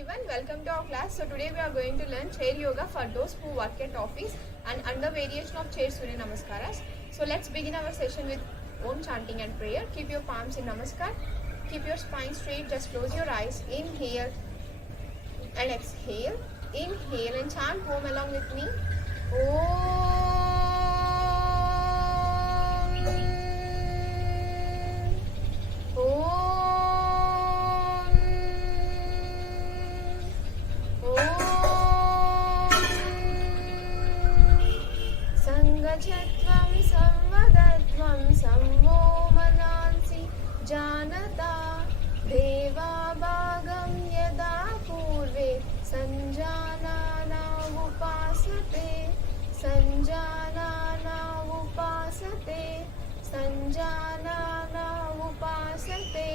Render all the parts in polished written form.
everyone, welcome to our class. So today we are going to learn chair yoga for those who work at office and under variation of chair Surya Namaskaras. So let's begin our session with Om chanting and prayer. Keep your palms in Namaskar. Keep your spine straight. Just close your eyes. Inhale and exhale. Inhale and chant Om along with me. Om. संगच्छत्वं संवदत्वं सम्मो मनांसि जानता देवा भागं यदा पूर्वे सञ्जानाना उपासते सञ्जानाना उपासते सञ्जानाना उपासते.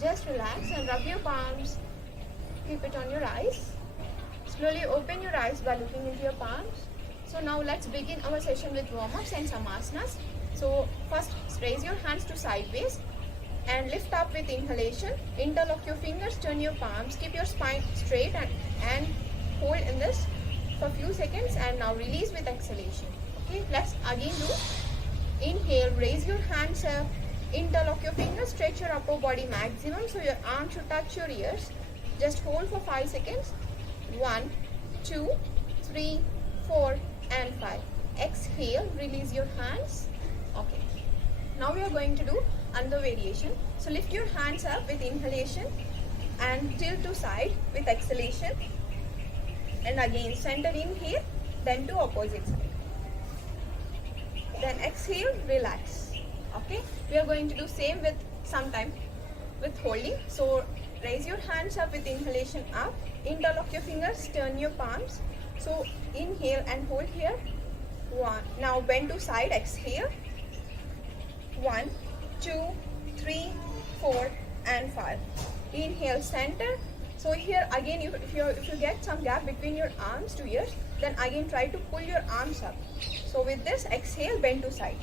Just relax and rub your palms. Keep it on your eyes. Slowly open your eyes by looking into your palms. So now let's begin our session with warm-ups and some asanas. So first raise your hands to sideways and lift up with inhalation. Interlock your fingers, turn your palms, keep your spine straight and hold in this for few seconds and now release with exhalation. Okay, let's again do. Inhale, raise your hands up, interlock your fingers, stretch your upper body maximum so your arms should touch your ears. Just hold for 5 seconds. 1, 2, 3, 4 and 5. Exhale, release your hands. Okay. Now we are going to do another variation. So lift your hands up with inhalation and tilt to side with exhalation. And again center inhale, then to opposite side. Then exhale, relax. Okay. We are going to do same with sometime with holding. So raise your hands up with inhalation up. Interlock your fingers, turn your palms. So inhale and hold here. 1. Now bend to side, exhale. 1, 2, 3, 4 and 5. Inhale, center. So here again if you get some gap between your arms to ears, then again try to pull your arms up. So with this, exhale, bend to side.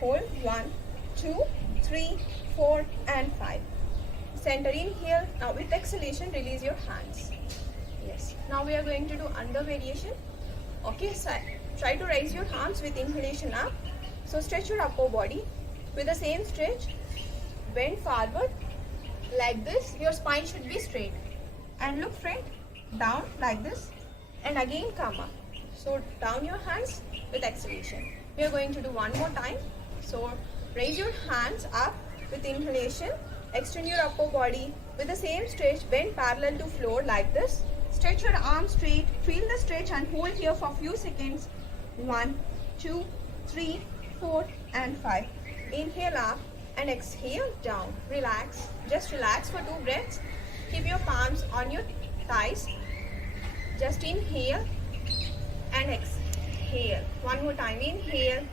Hold 1, 2, 3, 4 and 5. Center, inhale. Now with exhalation, release your hands. Yes. Now we are going to do under variation. Okay, so try to raise your arms with inhalation up. So stretch your upper body. With the same stretch, bend forward like this. Your spine should be straight. And look front, down like this. And again come up. So down your hands with exhalation. We are going to do one more time. So raise your hands up with inhalation. Extend your upper body. With the same stretch, bend parallel to floor like this. Stretch your arms straight, feel the stretch and hold here for few seconds. 1, 2, 3, 4 and 5. Inhale up and exhale down. Relax. Just relax for 2 breaths. Keep your palms on your thighs. Just inhale and exhale. One more time. Inhale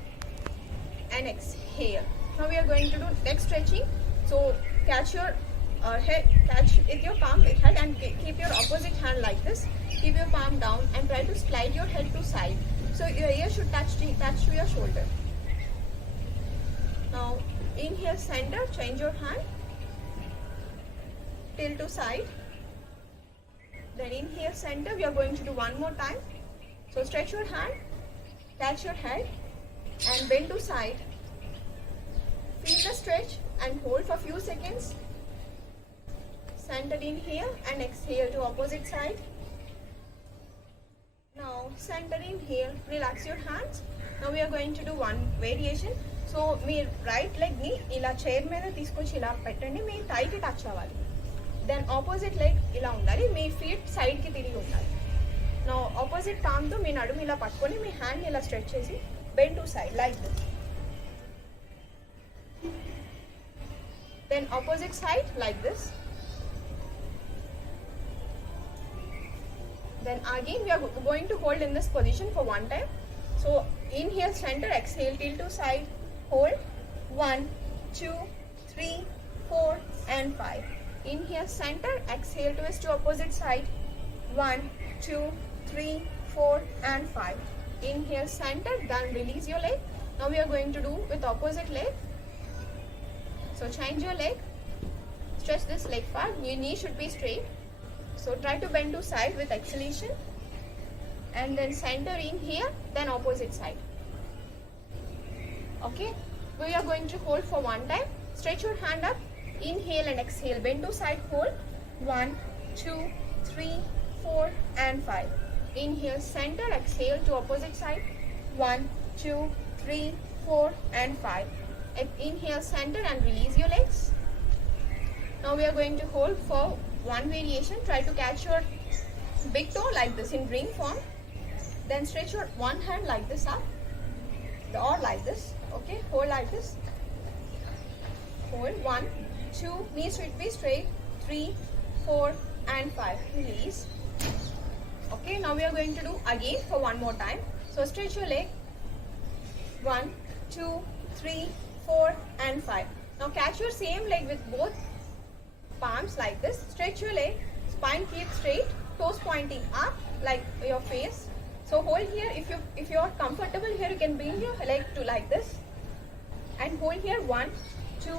and exhale. Now we are going to do leg stretching. So catch your head, catch with your palm with head and keep your opposite hand like this. Keep your palm down and try to slide your head to side. So your ear should touch to your shoulder. Now inhale center, change your hand. Tilt to side. Then inhale center. We are going to do one more time. So stretch your hand, catch your head and bend to side. Feel the stretch and hold for few seconds. Center, inhale and exhale to opposite side. Now center, inhale, relax your hands. Now we are going to do one variation. So me right leg ni ila chair meeda teeskochi ila pettandi, me thigh ki touch avali. Then opposite leg ila undali, me feet side ki tirigi undali. Now opposite palm to me nadum ila pattukoni, me hand ila stretch chesi bend to side like this. Then opposite side like this. Then again we are going to hold in this position for one time. So inhale center, exhale tilt to side, hold 1, 2, 3, 4 and 5. Inhale center, exhale twist to opposite side 1, 2, 3, 4 and 5. Inhale center, then release your leg. Now we are going to do with opposite leg. So change your leg, stretch this leg far, your knee should be straight. So try to bend to side with exhalation, and then center in here, then opposite side. Okay, we are going to hold for one time. Stretch your hand up, inhale and exhale, bend to side, hold 1, 2, 3, 4 and 5. Inhale, center, exhale to opposite side, 1, 2, 3, 4 and 5. Inhale, center and release your legs. Now we are going to hold for one variation. Try to catch your big toe like this in ring form. Then stretch your one hand like this up or like this. Okay, hold like this. Hold 1, 2, knees should be straight, 3, 4 and 5. Release. Okay, now we are going to do again for one more time. So stretch your leg, 1, 2, 3, 4 and 5. Now catch your same leg with both palms like this. Stretch your leg, spine keep straight, toes pointing up like your face. So hold here. If you are comfortable here, you can bring your leg to like this and hold here 1, 2,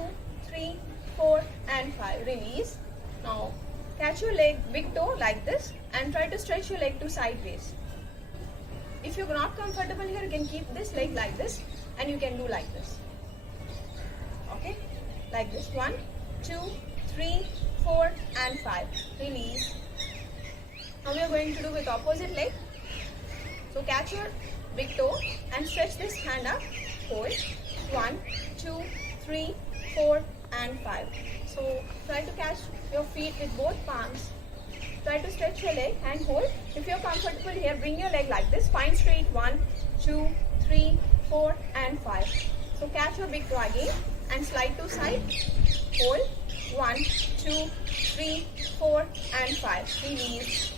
3, 4 and 5. Release. Now catch your leg, big toe like this and try to stretch your leg to sideways. If you're not comfortable here, you can keep this leg like this and you can do like this. Okay, like this. 1, 2, 3, 4 and 5. Release. Now we are going to do with opposite leg. So catch your big toe and stretch this hand up. Hold 1, 2, 3, 4 and 5. So try to catch your feet with both palms. Try to stretch your leg and hold. If you're comfortable here, bring your leg like this. Spine straight. 1, 2, 3, 4 and 5. So catch your big toe again and slide to side. Hold 1, 2, 3, 4 and 5. Release.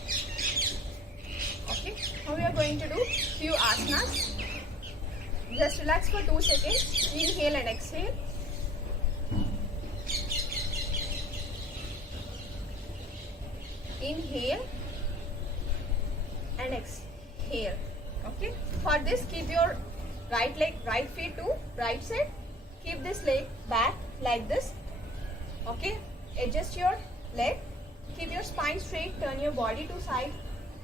Okay. Now we are going to do few asanas. Just relax for 2 seconds. Inhale and exhale. Inhale and exhale. Okay. For this, keep your right leg, right feet to right side. Keep this leg back like this. Okay. Adjust your leg. Keep your spine straight. Turn your body to side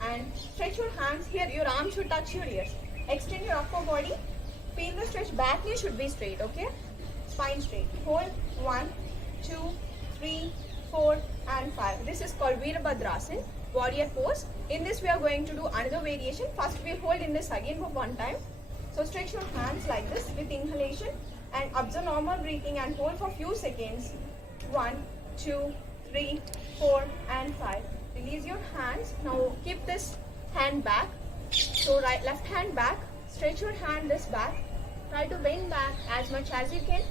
and stretch your hands here. Your arms should touch your ears. Extend your upper body. Feel the stretch. Back knee should be straight. Okay. Spine straight. Hold 1, 2, 3, 4 and 5. This is called Virabhadrasana, warrior pose. In this we are going to do another variation. First we will hold in this again for one time. So stretch your hands like this with inhalation and observe normal breathing and hold for few seconds. 1, 2, 3, 4 and 5. Release your hands. Now keep this hand back. So left hand back. Stretch your hand this back. Try to bend back as much as you can.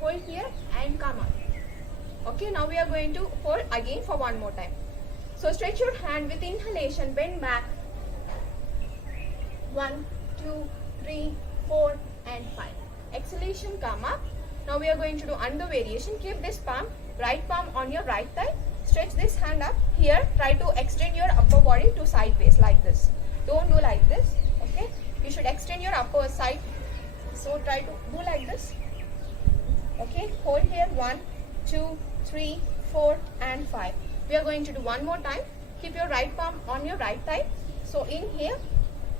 Hold here and come up. Okay, now we are going to hold again for one more time. So stretch your hand with inhalation, bend back. 1, 2, 3, 4 and 5. Exhalation, come up. Now we are going to do another variation. Keep this palm, right palm on your right thigh. Stretch this hand up. Here, try to extend your upper body to sideways like this. Don't do like this. Okay, you should extend your upper side. So try to do like this. Okay, hold here 1, 2, 3, 4 and 5. We are going to do one more time. Keep your right palm on your right thigh. So inhale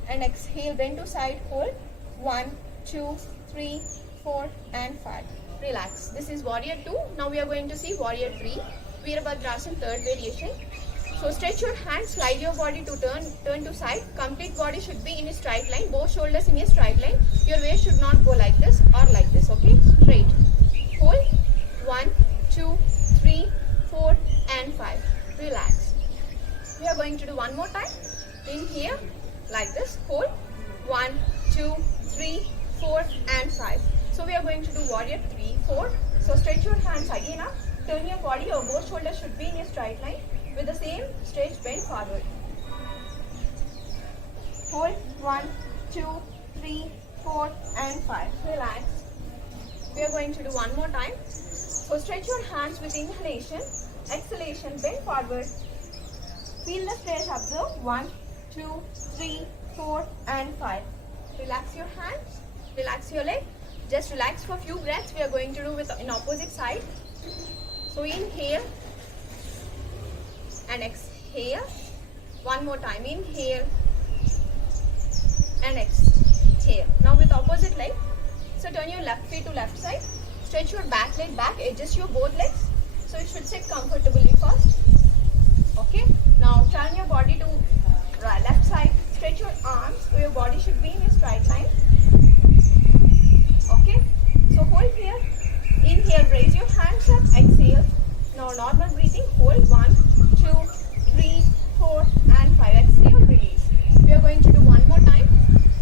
and exhale, bend to side, hold 1, 2, 3, 4 and 5. Relax. This is warrior 2. Now we are going to see warrior 3. Virabhadrasana, third variation. So stretch your hands, slide your body to turn to side. Complete body should be in a straight line. Both shoulders in a straight line. Your waist should not go like this or like this. Okay, straight. Hold 1, 2, 3, 4 and 5. Relax. We are going to do one more time. In here like this. Hold 1, 2, 3, 4 and 5. So we are going to do warrior 3, 4. So stretch your hands again up. Turn your body. Your both shoulders should be in a straight line. With the same stretch, bend forward. Hold 1, 2, 3, 4 and 5. Relax. We are going to do one more time. So stretch your hands with inhalation, exhalation, bend forward. Feel the stretch, observe 1, 2, 3, 4 and 5. Relax your hands, relax your leg. Just relax for few breaths. We are going to do with in opposite side. So inhale and exhale. One more time, inhale and exhale. Now with opposite leg, so turn your left feet to left side, stretch your back leg back, adjust your both legs, so it should sit comfortably first. Okay, now turn your body to left side, stretch your arms so your body should be in a straight line. Okay, so hold here, inhale, raise your hands up, exhale. Now normal breathing, hold 1, 2, 3, 4 and 5, exhale, release. We are going to do one more time.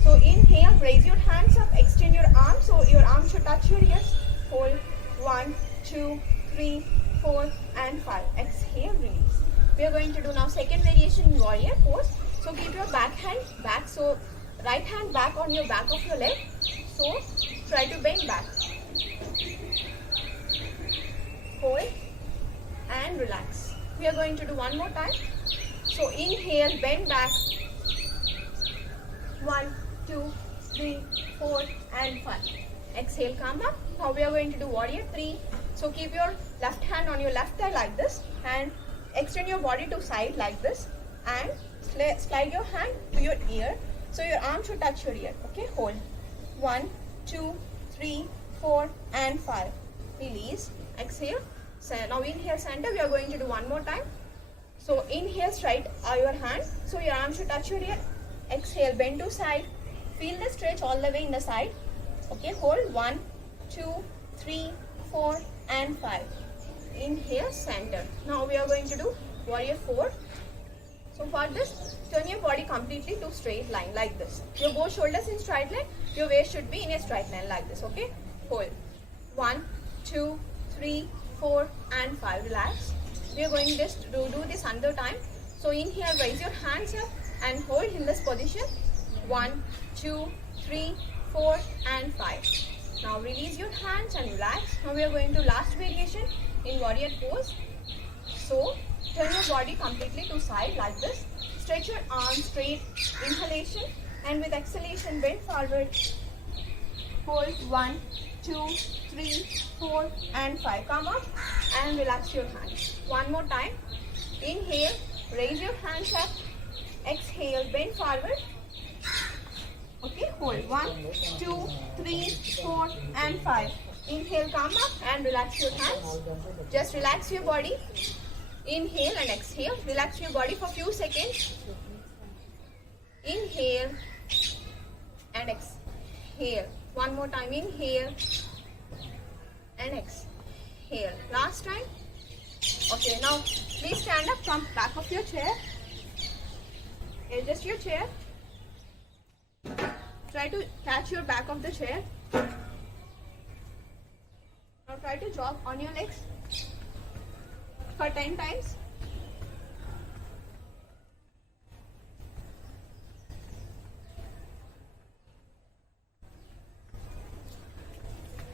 So inhale, raise your hands up, extend your arms so your arms should touch your ears. Hold 1, 2, 3, 4 and 5. Exhale, release. We are going to do now second variation in warrior pose. So keep your back hand back. So right hand back on your back of your leg. So try to bend back. Hold and relax. We are going to do one more time. So inhale, bend back. 1, 2, 3, 4 and 5. Exhale, come up. Now we are going to do warrior 3. So keep your left hand on your left thigh like this and extend your body to side like this and slide your hand to your ear. So your arm should touch your ear. Okay, hold. 1, 2, 3, 4 and 5. Release. Exhale. So now inhale center. We are going to do one more time. So inhale straight your hand. So your arm should touch your ear. Exhale, bend to side. Feel the stretch all the way in the side. Okay, hold 1, 2, 3, 4 and 5. Inhale, center. Now we are going to do warrior 4. So for this, turn your body completely to straight line like this. Your both shoulders in straight line. Your waist should be in a straight line like this. Okay, hold 1, 2, 3, 4 and 5. Relax. We are going to do this another time. So inhale, raise your hands up and hold in this position. 1, 2, 3, 4 and 5. Now release your hands and relax. Now we are going to last variation in warrior pose. So turn your body completely to side like this. Stretch your arms straight. Inhalation and with exhalation bend forward. Hold 1, 2, 3, 4 and 5. Come up and relax your hands. One more time. Inhale, raise your hands up. Exhale, bend forward. Okay, hold 1, 2, 3, 4 and 5. Inhale, come up and relax your hands. Just relax your body. Inhale and exhale. Relax your body for a few seconds. Inhale and exhale. One more time. Inhale and exhale. Last time. Okay, now please stand up from back of your chair. Adjust your chair. Try to catch your back of the chair. Now try to jog on your legs for 10 times.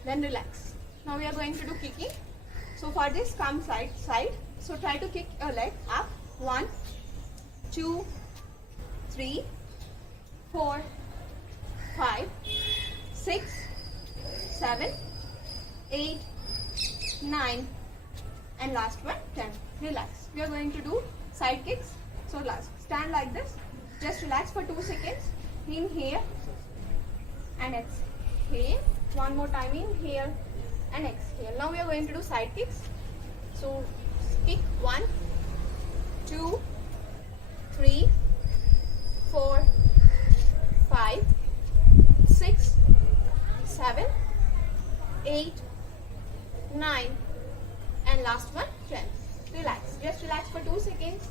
Then relax. Now we are going to do kicking. So for this, come side. So try to kick your leg up. 1, 2, 3, 4, 5, 6, 7, 8, 9 and last one 10. Relax. We are going to do side kicks. So last, stand like this. Just relax for 2 seconds. Inhale and exhale. One more time. Inhale and exhale. Now we are going to do side kicks. So kick 1, 2, 3, 4, 5, 6, 7, 8, 9 and last one 10. Relax. Just relax for 2 seconds.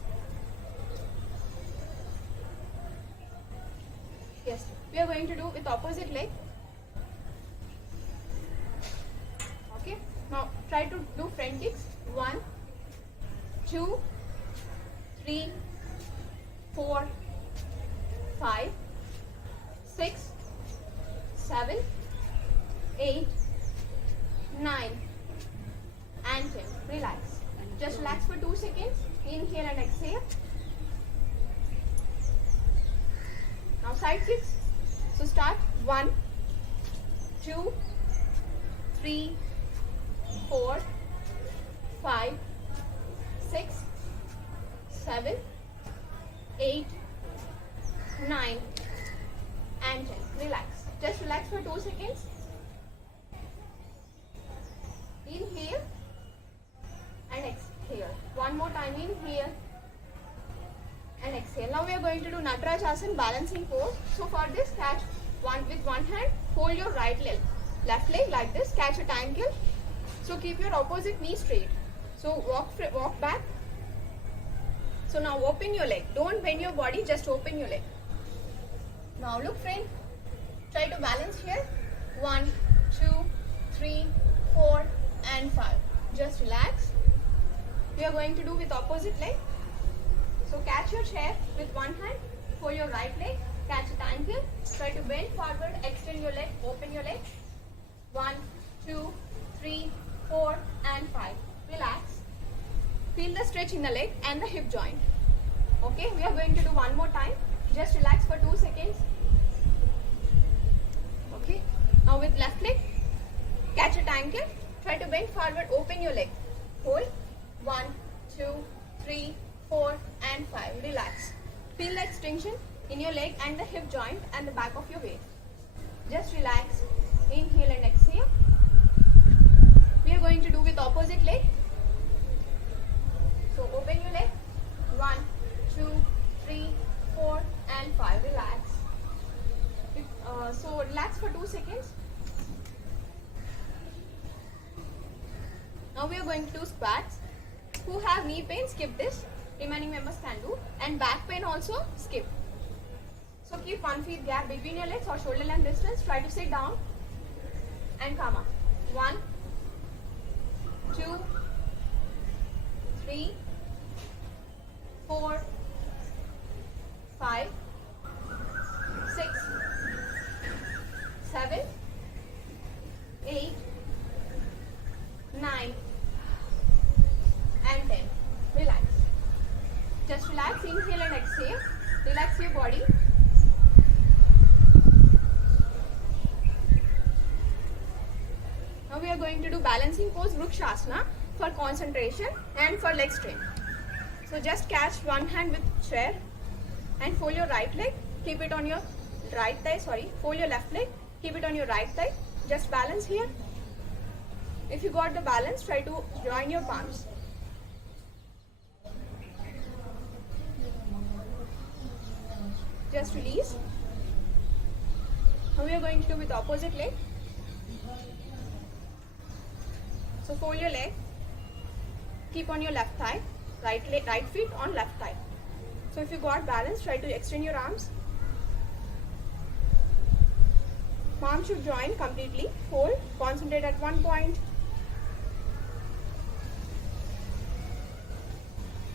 Yes. We are going to do with opposite leg. Okay. Now try to do front kicks. 1, 2, 3, 4, 5, 6, 7, 8, 9 and 10. Relax. Just relax for 2 seconds. Inhale and exhale. Now side kicks. So start 1, 2, 3, 4, 5, 6, 7, 8, 9 and 10. Relax. Just relax for 2 seconds. Inhale and exhale. One more time. Inhale and exhale. Now we are going to do Natarajasana balancing pose. So for this, catch with one hand, hold your right leg, left leg like this, catch at ankle. So keep your opposite knee straight. So walk back. So now open your leg. Don't bend your body, just open your leg. Now look friend, try to balance here. 1, 2, 3, 4 and 5. Just relax. We are going to do with opposite leg. So catch your chair with one hand, hold your right leg, catch at ankle, try to bend forward, extend your leg, open your leg. 1, 2, 3, 4 and 5. Relax. Feel the stretch in the leg and the hip joint. Okay, we are going to do one more time. Just relax for 2 seconds. Okay, now with left leg, catch at ankle, try to bend forward, open your leg. Hold. 1, 2, 3, 4 and 5. Relax. Feel the extension in your leg and the hip joint and the back of your waist. Just relax. Inhale and exhale. We are going to do with opposite leg. So open your leg. 1, 2, 3, 4 and 5. Relax. So relax for 2 seconds. Now we are going to do squats. Who have knee pain, skip this. Remaining members can do. And back pain also, skip. So keep 1 feet gap between your legs or shoulder length distance. Try to sit down and come up. 1, 2, 3, 4, 5, 6, 7, 8, 9 and 10. Relax. Just relax. Inhale and exhale. Relax your body. Now we are going to do balancing pose Vrikshasana for concentration and for leg strength. So just catch one hand with chair and fold your right leg. Keep it on your right thigh. Fold your left leg. Keep it on your right thigh. Just balance here. If you got the balance, try to join your palms. Just release. Now we are going to do with opposite leg. So fold your leg. Keep on your left thigh. Right feet on left thigh. So if you got balance, try to extend your arms. Palms should join completely. Hold. Concentrate at one point.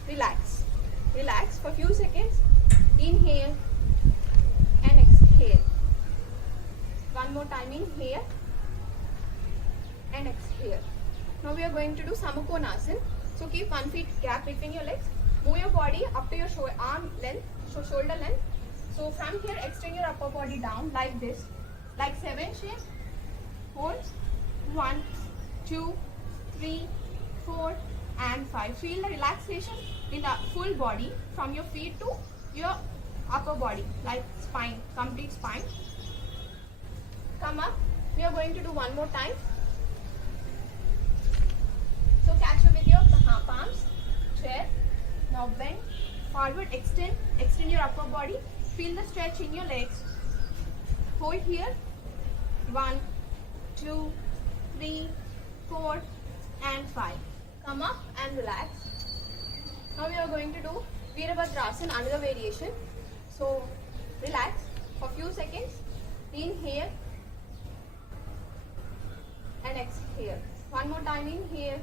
Relax. Relax for few seconds. Inhale and exhale. One more time. Inhale and exhale. Now we are going to do Samakonasana. So keep 1 feet gap between your legs. Move your body up to your arm length, so shoulder length. So from here, extend your upper body down like this, like 7 shape. Hold. 1, 2, 3, 4 and 5. Feel the relaxation in the full body from your feet to your upper body, like spine, complete spine. Come up. We are going to do one more time. So catch you with your palms, chair. Now bend forward, extend your upper body. Feel the stretch in your legs. Hold here. 1, 2, 3, 4 and 5. Come up and relax. Now we are going to do Virabhadrasana, another variation. So relax for few seconds. Inhale and exhale. One more time. Inhale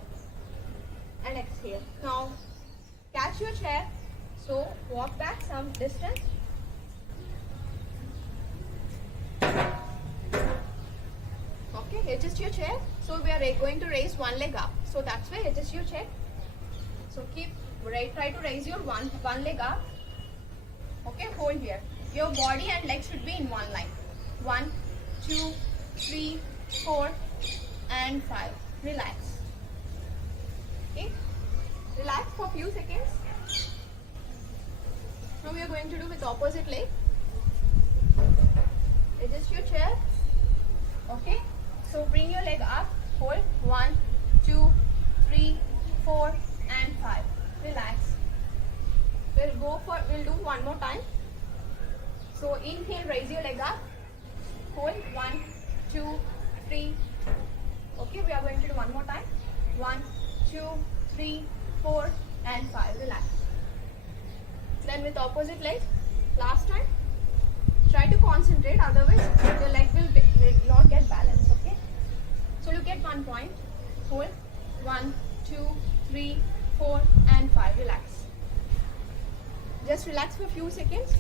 and exhale. Now catch your chair. So walk back some distance. Okay, adjust your chair. So we are going to raise one leg up. So that's why adjust your chair. So try to raise your one leg up. Okay, hold here. Your body and legs should be in one line. 1, 2, 3, 4 and 5. Relax. Okay, relax for few seconds. Now we are going to do with opposite leg. Adjust your chair. Okay. So bring your leg up. Hold 1, 2, 3, 4, and 5. Relax. We'll do one more time. So inhale, raise your leg up. Hold 1, 2, 3. Okay, we are going to do one more time. 1, 2, 3, 4, and 5. Relax. Then with opposite leg, last time. Try to concentrate, otherwise your leg will not get balanced. Okay. So look at one point. Hold 1, 2, 3, 4, and 5. Relax. Just relax for a few seconds.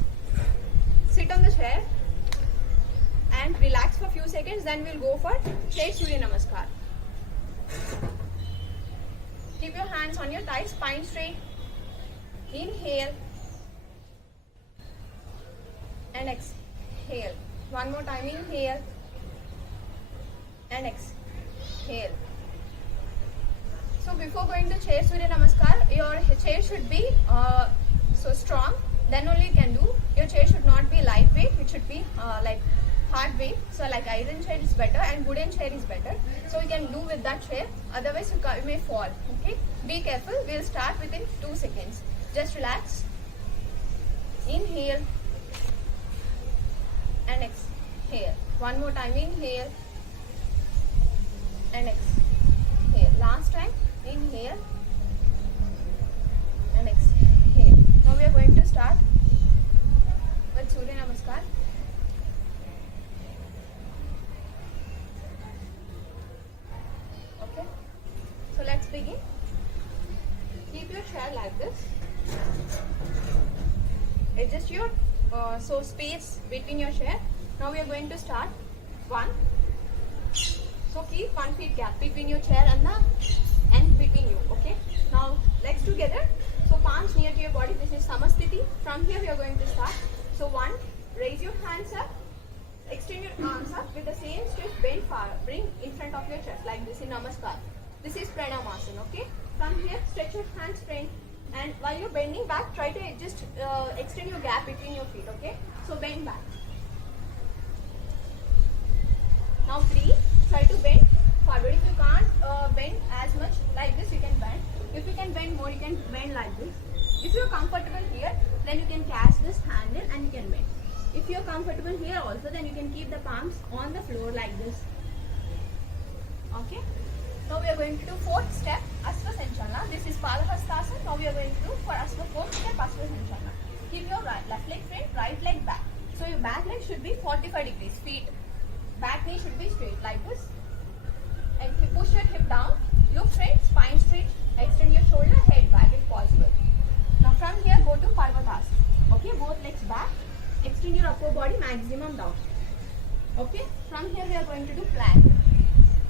Sit on the chair and relax for a few seconds. Then we'll go for Chair Surya Namaskar. Keep your hands on your thighs, spine straight. Inhale and exhale. One more time. Inhale and exhale. So before going to Chair Surya Namaskar, your chair should be so strong. Then only you can do. Your chair should not be lightweight. It should be like hard weight. So like iron chair is better and wooden chair is better. So you can do with that chair. Otherwise you may fall. Okay. Be careful. We'll start within 2 seconds. Just relax. Inhale and exhale. One more time. Inhale and exhale. Last time. Inhale and exhale. Now we are going to start with Surya Namaskar. Okay. So let's begin. Keep your chair like this. Adjust your space between your chair. Now we are going to start 1. So keep 1 feet gap between your chair and the end between you. Okay. Now legs together. So palms near to your body. This is Samasthiti. From here we are going to start. So 1. Raise your hands up. Extend your arms up with the same stretch. Bend far. Bring in front of your chest like this in Namaskar. This is Pranamasana. Okay. From here stretch your hands straight. And while you're bending back, try to just extend your gap between your feet. Okay. So bend back. Now 3. Try to bend forward. If you can't bend as much like this, you can bend. If you can bend more, you can bend like this. If you are comfortable here, then you can catch this handle and you can bend. If you are comfortable here also, then you can keep the palms on the floor like this. Okay. Now we are going to do 4th step, Asva Sanchalana. This is Padahastasana. Now we are going to do for Asva 4th step, Asva Sanchalana. Keep your left leg front, right leg back. So your back leg should be 45 degrees. Feet, back knee should be straight like this. And if you push your hip down, look straight, spine straight, extend your shoulder, head back if possible. Now from here go to Parvatasana. Okay, both legs back, extend your upper body maximum down. Okay, from here we are going to do plank.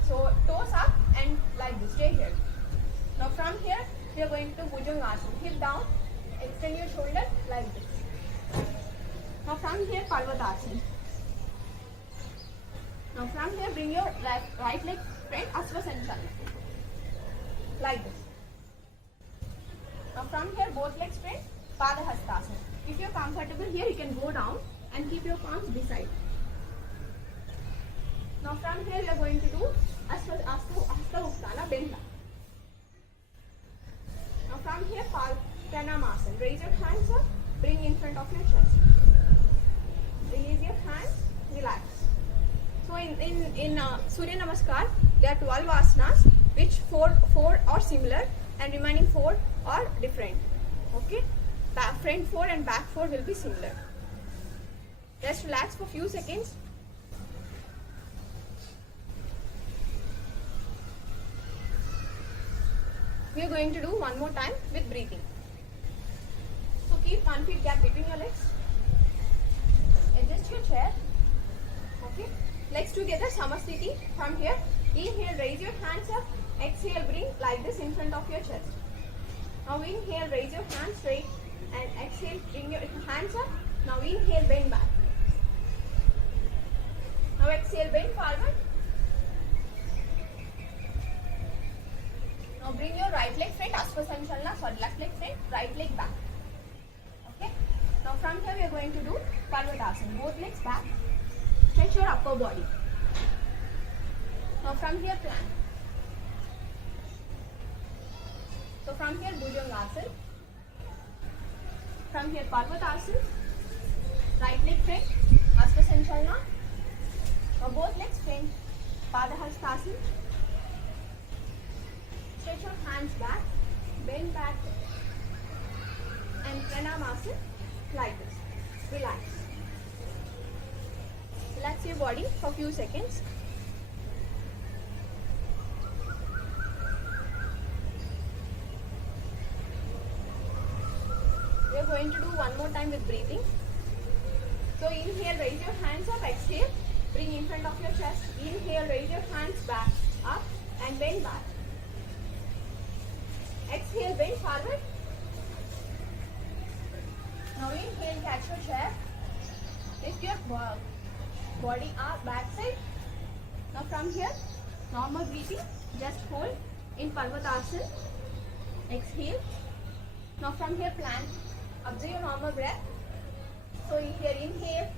So toes up and like this, stay here. Now from here we are going to do Bhujangasana. Hip down, extend your shoulder like this. Now from here Parvatasana. Now from here bring your right leg straight, Asva Sanchalana. Like this. Now from here both legs straight, Padahastasana. If you are comfortable here, you can go down and keep your palms beside. Now from here we are going to do Asta Utthana, bend back. Now from here Pranamasana. Raise your hands up, bring in front of your chest. Release your hands, relax. So in Surya Namaskar, there are 12 asanas, which 4 are similar and remaining 4 are different. Okay, front 4 and back 4 will be similar. Just relax for few seconds. We are going to do one more time with breathing. So keep 1 feet gap between your legs. Adjust your chair. Okay. Legs together, Samasthiti. From here, inhale, raise your hands up. Exhale, bring like this in front of your chest. Now inhale, raise your hands straight. And exhale, bring your hands up. Now inhale, bend back. Now exhale, bend forward. Now bring your right leg straight, Asva Sanchalana, sorry, left leg straight, right leg back. Okay. Now from here we are going to do Parvatasana. Both legs back. Stretch your upper body. Now from here plank. So from here Bhujangasana. From here Parvatasana. Right leg front. Asta Sanchalana. Now both legs front. Padahastasana. Stretch your hands back. Bend back. And Pranamasana like this. Relax. Relax your body for few seconds. We are going to do one more time with breathing. So inhale, raise your hands up, exhale, bring in front of your chest. Inhale, raise your hands back, up and bend back. Exhale, bend forward. Now inhale, catch your chair. Lift your body up, back side. Now from here, normal breathing, just hold in Parvatasana. Exhale. Now from here, plank. Observe your normal breath. So here, inhale.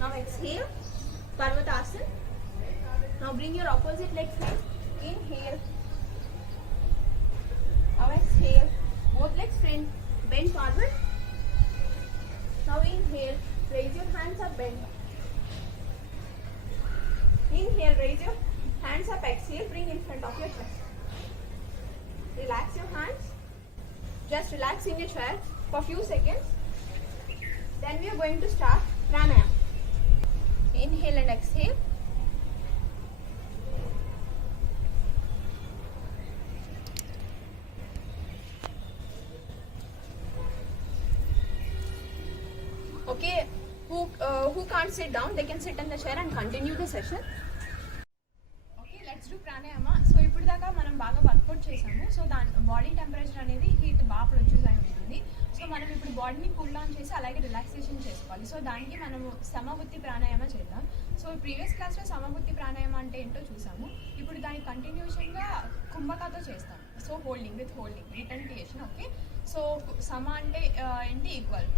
Now exhale, Parvatasana. Now bring your opposite leg front. Inhale. Now exhale. Both legs front. Bend forward. Now inhale. Raise your hands up. Bend. Inhale. Raise your hands up. Exhale. Bring in front of your chest. Relax your hands. Just relax in your chair for few seconds. Then we are going to start pranayama. Inhale and exhale. Okay, who can't sit down, they can sit in the chair and continue the session. Okay, let's do pranayama. So ఇప్పుడు దాకా మనం బాగా work out చేసాము. So దాని body temperature అనేది heat బాగా produce అయి ఉంటుంది. సో మనం ఇప్పుడు బాడీని కూల్ డౌన్ చేసి అలాగే రిలాక్సేషన్ చేసుకోవాలి. సో దానికి మనము సమబుద్ధి ప్రాణాయామ చేద్దాం. సో ప్రీవియస్ క్లాస్లో సమబుద్ధి ప్రాణాయామ అంటే ఏంటో చూసాము. ఇప్పుడు దాని కంటిన్యూషన్గా కుంభకాతో చేస్తాం. So holding with holding retention. Okay, so సమ అంటే ఏంటి ఈక్వల్,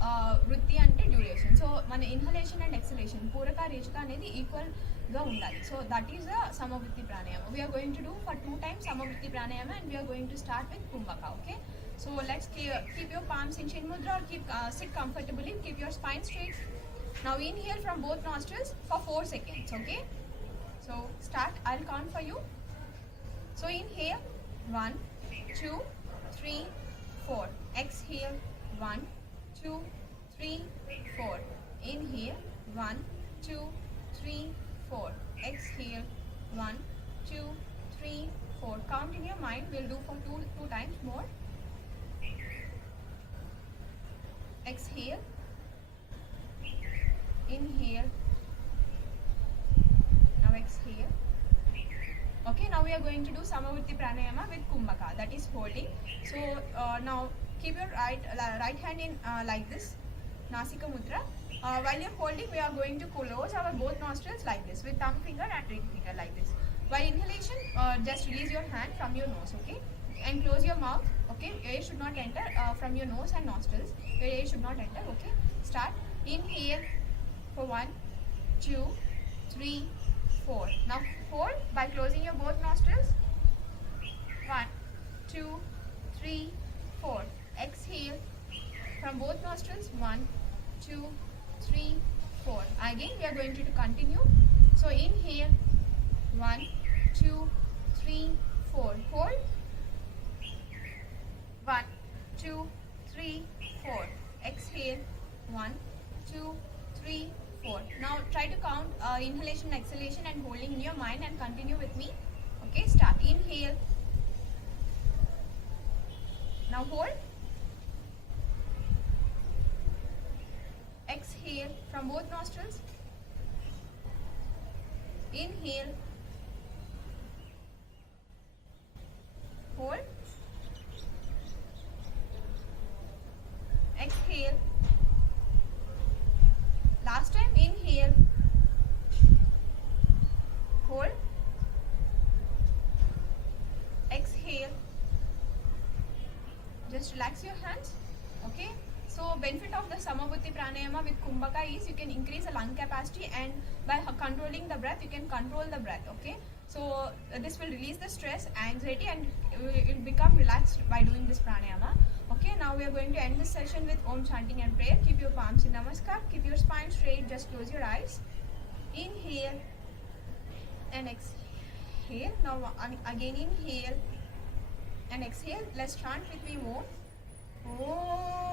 వృత్తి అంటే డ్యూరేషన్. సో మన ఇన్హలేషన్ అండ్ ఎక్సలేషన్ పూరక రేచక అనేది ఈక్వల్గా ఉండాలి. So that is the samavritti pranayama. We are going to do for 2 times samavritti pranayama and we are going to start with kumbhaka. Okay, so let's keep your palms in Chin Mudra or sit comfortably. Keep your spine straight. Now inhale from both nostrils for 4 seconds. Okay, so start. I'll count for you. So inhale 1, 2, 3, 4. Exhale 1, 2, 3, 4. Inhale 1, 2, 3, 4. Exhale 1, 2, 3, 4. Count in your mind. We'll do for two times more. Exhale. Inhale. Now exhale. Okay, now we are going to do Samavritti Pranayama with Kumbhaka, that is holding. So now keep your right hand in like this, Nasika Mudra. While you're holding, we are going to close our both nostrils like this with thumb finger and ring finger like this. While inhalation, just release your hand from your nose, okay? And close your mouth, okay? Air should not enter from your nose and nostrils. Your air should not enter, okay? Start. Inhale for 1, 2, 3, 4. Now hold by closing your both nostrils. 1, 2, 3, 4. Exhale from both nostrils. 1, 2, 3, 4. Again we are going to continue. So inhale 1, 2, 3, 4. Hold 1, 2, 3, 4. Exhale 1, 2, 3, 4. Now try to count inhalation, exhalation and holding in your mind and continue with me. Okay, start. Inhale. Now hold. Exhale from both nostrils. Inhale. Hold. Exhale. Last time, inhale. Hold. Exhale. Just relax your hands. Okay. So benefit of the Samabuddhi Pranayama with Kumbhaka is you can increase the lung capacity, and by controlling the breath, you can control the breath. Okay. So this will release the stress, anxiety, and you will become relaxed by doing this pranayama. Okay. Now we are going to end this session with Om chanting and prayer. Keep your palms in Namaskar. Keep your spine straight. Just close your eyes. Inhale and exhale. Now again inhale and exhale. Let's chant with me Om. Om.